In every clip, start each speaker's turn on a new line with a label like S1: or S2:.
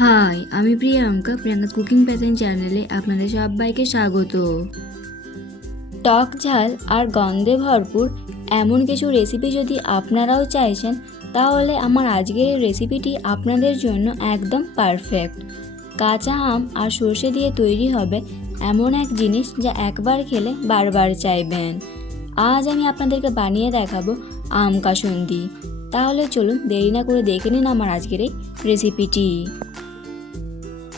S1: High আমি Priyanka Priyanka cooking pattern চ্যানেলে আপনাদের সবাইকে স্বাগত। টক ঝাল আর গন্ধে ভরপুর এমন কিছু রেসিপি যদি আপনারাও চাইছেন, তাহলে আমার আজকের এই রেসিপিটি আপনাদের জন্য একদম পারফেক্ট কাঁচা আম আর সর্ষে দিয়ে তৈরি হবে এমন এক জিনিস যা একবার খেলে বারবার চাইবেন। আজ আমি আপনাদেরকে বানিয়ে দেখাবো আম কাসুন্দি তাহলে চলুন দেরি না করে দেখে নিন আমার আজকের এই রেসিপিটি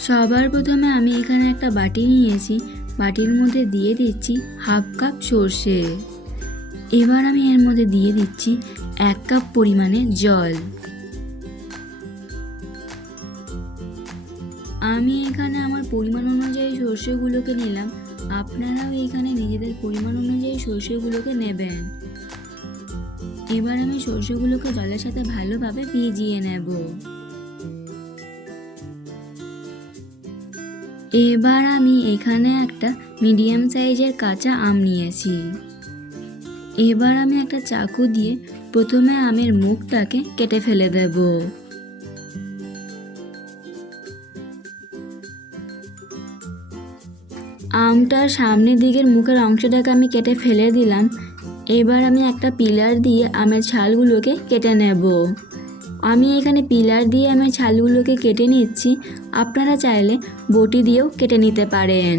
S1: সবার প্রথমে আমি এখানে একটা বাটি নিয়েছি। বাটির মধ্যে দিয়ে দিচ্ছি হাফ কাপ সর্ষে। এবার আমি এর মধ্যে দিয়ে দিচ্ছি এক কাপ পরিমাণে জল। আমি এখানে আমার পরিমাণ অনুযায়ী সর্ষেগুলোকে নিলাম। আপনারাও এখানে নিজেদের পরিমাণ অনুযায়ী সর্ষেগুলোকে নেবেন। এবার আমি সর্ষেগুলোকে জলের সাথে ভালোভাবে ভিজিয়ে নেব। এবার আমি এখানে একটা মিডিয়াম সাইজের কাঁচা আম নিয়েছি। এবার আমি একটা চাকু দিয়ে প্রথমে আমের মুখটাকে কেটে ফেলে দেব। আমটার সামনের দিকের মুখের অংশটাকে আমি কেটে ফেলে দিলাম। এবার আমি একটা পিলার দিয়ে আমের ছালগুলোকে কেটে নেব। আমি এখানে পিলার দিয়ে আমের ছালগুলোকে কেটে নিচ্ছি। আপনারা চাইলে বটি দিয়েও কেটে নিতে পারেন।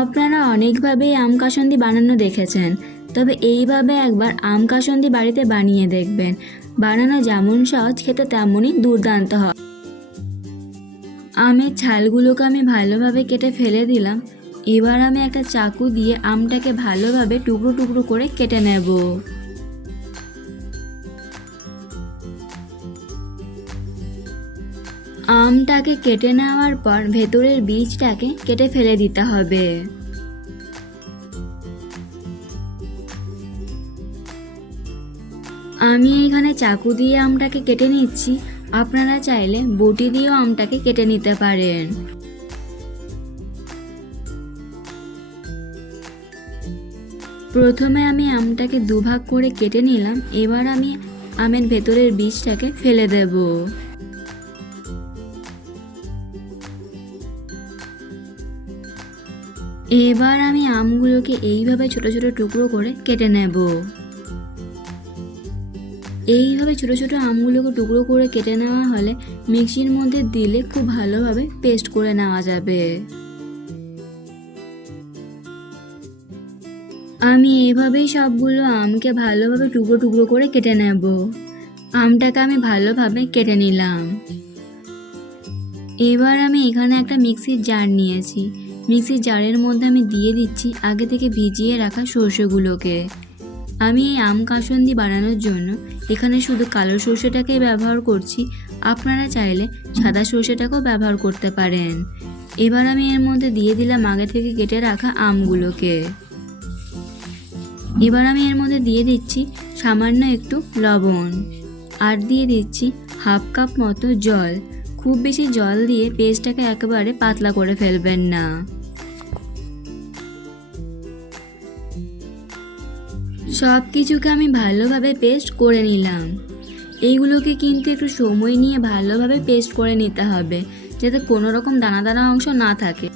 S1: আপনারা অনেকভাবেই আম কাসন্দি বানানো দেখেছেন, তবে এইভাবে একবার আম কাসন্দি বাড়িতে বানিয়ে দেখবেন। বানানো যেমন সহজ, খেতে তেমনই দুর্দান্ত হয়। আমের ছালগুলোকে আমি ভালোভাবে কেটে ফেলে দিলাম। এবার আমি একটা চাকু দিয়ে আমটাকে ভালোভাবে টুকরো টুকরো করে কেটে নেব। আমটাকে কেটে নেওয়ার পর ভেতরের বীজটাকে কেটে ফেলে দিতে হবে। আমি এখানে চাকু দিয়ে আমটাকে কেটে নিচ্ছি। আপনারা চাইলে বটি দিয়েও আমটাকে কেটে নিতে পারেন। প্রথমে আমি আমটাকে দুভাগ করে কেটে নিলাম, এবার আমি আমের ভেতরের বীজটাকে ফেলে দেব। এবার আমি আমগুলোকে এইভাবে ছোট ছোট টুকরো করে কেটে নেব। এইভাবে ছোট ছোট আমগুলোকে টুকরো করে কেটে নেওয়া হলে মিক্সির মধ্যে দিলে খুব ভালোভাবে পেস্ট করে নেওয়া যাবে। আমি এইভাবেই সবগুলো আমকে ভালোভাবে টুকরো টুকরো করে কেটে নেব। আমটাকে আমি ভালোভাবে কেটে নিলাম। এবার আমি এখানে একটা মিক্সির জার নিয়েছি। মিক্সির জারের মধ্যে আমি দিয়ে দিচ্ছি আগে থেকে ভিজিয়ে রাখা সর্ষেগুলোকে। আমি এই আম কাসন্দি বানানোর জন্য এখানে শুধু কালো সর্ষেটাকেই ব্যবহার করছি। আপনারা চাইলে সাদা সর্ষেটাকেও ব্যবহার করতে পারেন। এবার আমি এর মধ্যে দিয়ে দিলাম আগে থেকে কেটে রাখা আমগুলোকে। এবার আমি এর মধ্যে দিয়ে দিচ্ছি সামান্য একটু লবণ। আর দিয়ে দিচ্ছি হাফ কাপ মতো জল। খুব বেশি জল দিয়ে পেস্টটাকে একেবারে পাতলা করে ফেলবেন না। সব কিছুকে আমি ভালোভাবে পেস্ট করে নিলাম। এইগুলোকে কিন্তু একটু সময় নিয়ে ভালোভাবে পেস্ট করে নিতে হবে, যাতে কোনো রকম দানা দানা অংশ না থাকে।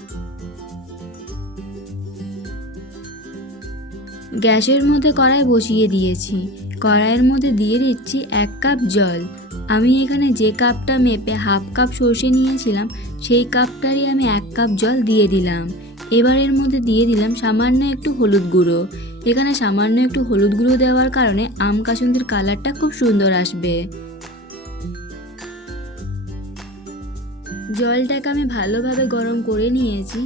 S1: গ্যাসের মধ্যে কড়াই বসিয়ে দিয়েছি। কড়াইয়ের মধ্যে দিয়ে দিচ্ছি এক কাপ জল। আমি এখানে যে কাপটা মেপে হাফ কাপ সর্ষে নিয়েছিলাম, সেই কাপটারই আমি এক কাপ জল দিয়ে দিলাম। এবার এর মধ্যে দিয়ে দিলাম সামান্য একটু হলুদ গুঁড়ো। এখানে সামান্য একটু হলুদ গুঁড়ো দেওয়ার কারণে আম কাসুন্দির কালারটা খুব সুন্দর আসবে। জলটাকে আমি ভালোভাবে গরম করে নিয়েছি।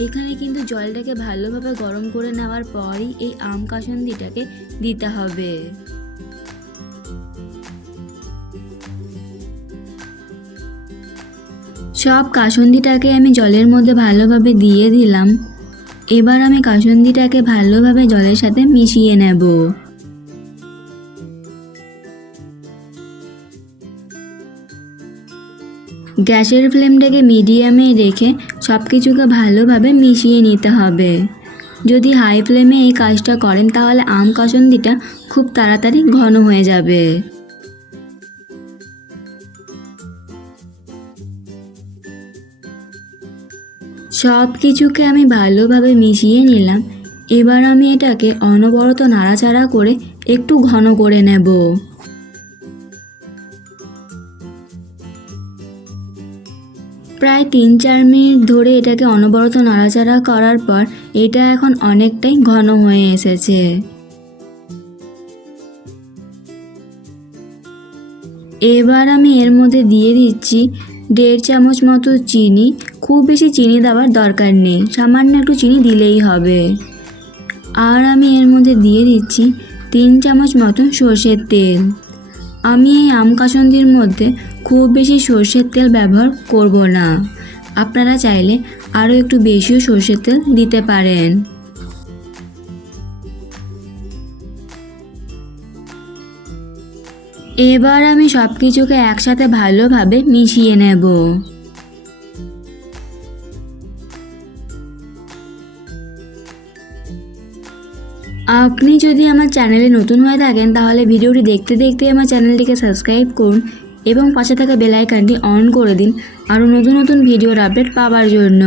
S1: এখানে কিন্তু জলটাকে ভালোভাবে গরম করে নেওয়ার পরই এই আম কাসন্দিটাকে দিতে হবে। সব কাসন্দিটাকে আমি জলের মধ্যে ভালোভাবে দিয়ে দিলাম। এবার আমি কাসন্দিটাকে ভালোভাবে জলের সাথে মিশিয়ে নেব। গ্যাসের ফ্লেমটাকে মিডিয়ামে রেখে সব কিছুকে ভালোভাবে মিশিয়ে নিতে হবে। যদি হাই ফ্লেমে এই কাজটা করেন, তাহলে আম কাসন্দিটা খুব তাড়াতাড়ি ঘন হয়ে যাবে। সব কিছুকে আমি ভালোভাবে মিশিয়ে নিলাম। এবার আমি এটাকে অনবরত নাড়াচাড়া করে একটু ঘন করে নেব। প্রায় তিন চার মিনিট ধরে এটাকে অনবরত নাড়াচাড়া করার পর এটা এখন অনেকটাই ঘন হয়ে এসেছে। এবার আমি এর মধ্যে দিয়ে দিচ্ছি দেড় চামচ মতো চিনি, খুব বেশি চিনি দেওয়ার দরকার নেই, সামান্য একটু চিনি দিলেই হবে। আর আমি এর মধ্যে দিয়ে দিচ্ছি তিন চামচ মতন সর্ষের তেল। আমি এই আম কাসন্দির মধ্যে খুব বেশি সর্ষের তেল ব্যবহার করব না। আপনারা চাইলে আরও একটু বেশিও সর্ষের তেল দিতে পারেন। এবার আমি সব কিছুকে একসাথে ভালোভাবে মিশিয়ে নেব। আপনি যদি আমার চ্যানেলে নতুন হয়ে থাকেন, তাহলে ভিডিওটি দেখতে দেখতে আমার চ্যানেলটিকে সাবস্ক্রাইব করুন এবং পাশে থাকা বেল আইকনটি অন করে দিন আরও নতুন নতুন ভিডিওর আপডেট পাওয়ার জন্য।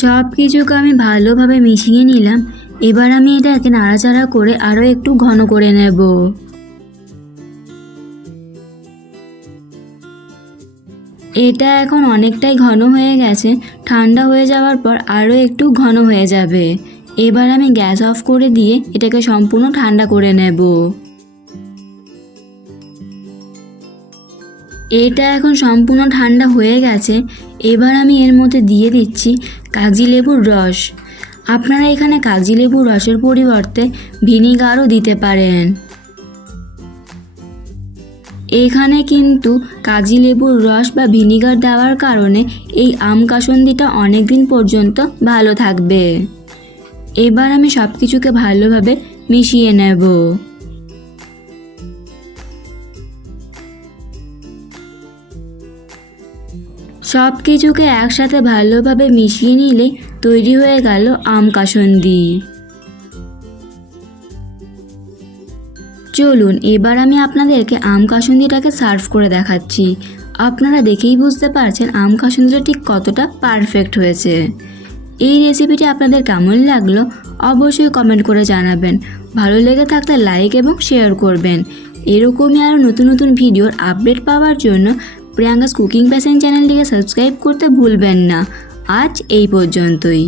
S1: সব কিছুকে আমি ভালোভাবে মিশিয়ে নিলাম। এবার আমি এটাকে নাড়াচাড়া করে আরও একটু ঘন করে নেব। এটা এখন অনেকটাই ঘন হয়ে গেছে। ঠান্ডা হয়ে যাওয়ার পর আরও একটু ঘন হয়ে যাবে। এবার আমি গ্যাস অফ করে দিয়ে এটাকে সম্পূর্ণ ঠান্ডা করে নেব। এটা এখন সম্পূর্ণ ঠান্ডা হয়ে গেছে। এবার আমি এর মধ্যে দিয়ে দিচ্ছি কাগজি লেবুর রস। আপনারা এখানে কাগজি লেবুর রসের পরিবর্তে ভিনিগারও দিতে পারেন। এখানে কিন্তু কাজি লেবুর রস বা ভিনিগার দেওয়ার কারণে এই আম কাসন্দিটা অনেক দিন পর্যন্ত ভালো থাকবে। এবার আমি সব কিছুকে ভালোভাবে মিশিয়ে নেব। সব কিছুকে একসাথে ভালোভাবে মিশিয়ে নিলেই তৈরি হয়ে গেল আম কাসন্দি। চলুন, এবার আমি আপনাদেরকে আম কাসুন্দিটাকে সার্ভ করে দেখাচ্ছি। আপনারা দেখেই বুঝতে পারছেন আম কাসুন্দিটা ঠিক কতটা পারফেক্ট হয়েছে। এই রেসিপিটি আপনাদের কেমন লাগল অবশ্যই কমেন্ট করে জানাবেন। ভালো লেগে থাকলে লাইক এবং শেয়ার করবেন। এরকমই আরও নতুন নতুন ভিডিওর আপডেট পাওয়ার জন্য প্রিয়াঙ্কাস কুকিং প্যাশন চ্যানেলটিকে সাবস্ক্রাইব করতে ভুলবেন না। আজ এই পর্যন্তই।